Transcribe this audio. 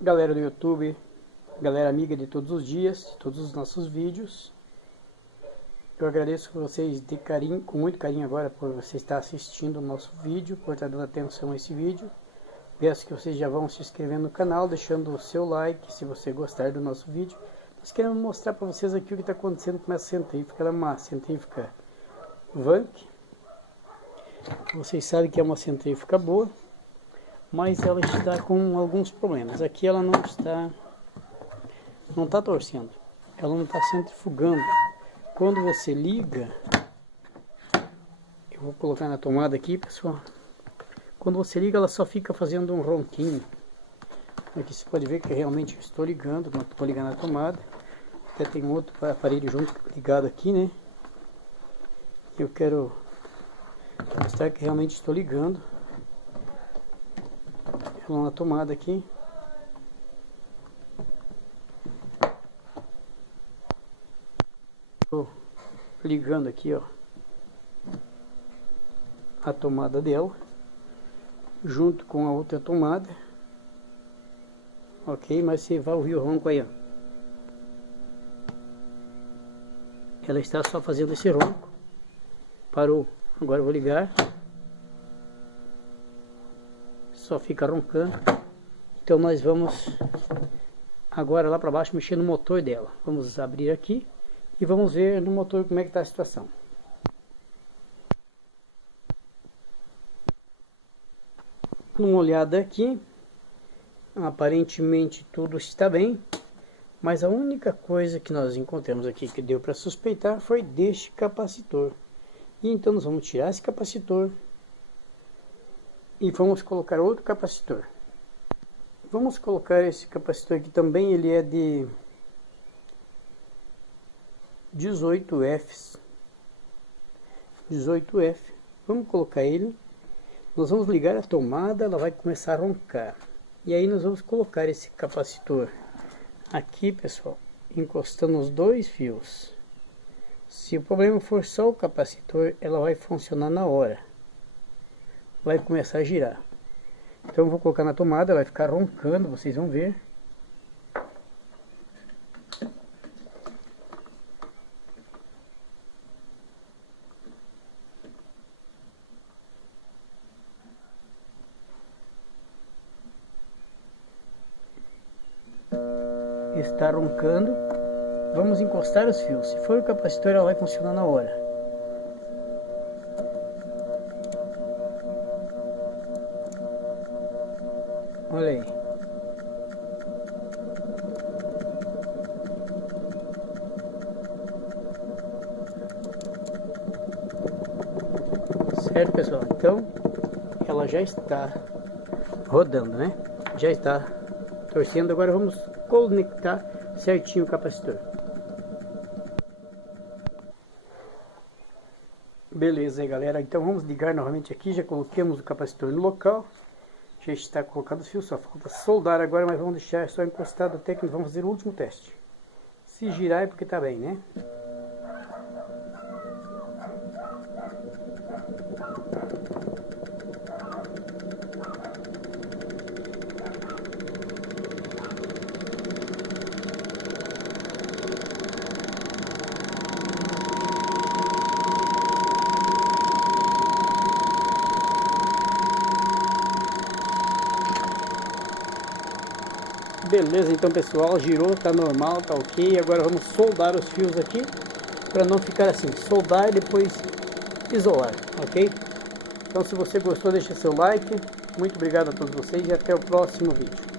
Galera do YouTube, galera amiga de todos os dias, de todos os nossos vídeos, eu agradeço vocês de carinho, com muito carinho agora por você estar assistindo o nosso vídeo, por estar dando atenção a esse vídeo. Peço que vocês já vão se inscrevendo no canal, deixando o seu like se você gostar do nosso vídeo. Nós queremos mostrar para vocês aqui o que está acontecendo com essa centrífuga. Ela é uma centrífuga Wank. Vocês sabem que é uma centrífuga boa, mas ela está com alguns problemas. Aqui ela não está torcendo, ela não está centrifugando. Quando você liga, eu vou colocar na tomada aqui, pessoal. Quando você liga, ela só fica fazendo um ronquinho. Aqui você pode ver que realmente eu estou ligando, não estou ligando na tomada. Até tem outro aparelho junto ligado aqui, né? Eu quero mostrar que realmente estou ligando ela na tomada aqui. Estou ligando aqui, ó, a tomada dela junto com a outra tomada. Ok, mas você vai ouvir o ronco aí, ó. Ela está só fazendo esse ronco. Parou. Agora eu vou ligar. Só fica roncando. Então nós vamos agora lá para baixo mexer no motor dela. Vamos abrir aqui e vamos ver no motor como é que está a situação. Uma olhada aqui. Aparentemente tudo está bem, mas a única coisa que nós encontramos aqui que deu para suspeitar foi deste capacitor. E então nós vamos tirar esse capacitor e vamos colocar outro capacitor. Vamos colocar esse capacitor aqui também, ele é de 18F. Vamos colocar ele. Nós vamos ligar a tomada, ela vai começar a roncar. E aí nós vamos colocar esse capacitor aqui, pessoal, encostando os dois fios. Se o problema for só o capacitor, ela vai funcionar na hora. Vai começar a girar. Então eu vou colocar na tomada, ela vai ficar roncando, vocês vão ver. Está roncando. Vamos encostar os fios. Se for o capacitor, ela vai funcionar na hora. Olha aí. Certo, pessoal? Então ela já está rodando, né? Já está torcendo. Agora vamos conectar certinho o capacitor. Beleza aí, galera, então vamos ligar novamente aqui. Já coloquemos o capacitor no local, já está colocado os fios, só falta soldar agora, mas vamos deixar só encostado até que vamos fazer o último teste. Se girar é porque está bem, né? Beleza, então pessoal, girou, tá normal, tá ok. Agora vamos soldar os fios aqui, para não ficar assim, soldar e depois isolar, ok? Então se você gostou, deixa seu like. Muito obrigado a todos vocês e até o próximo vídeo.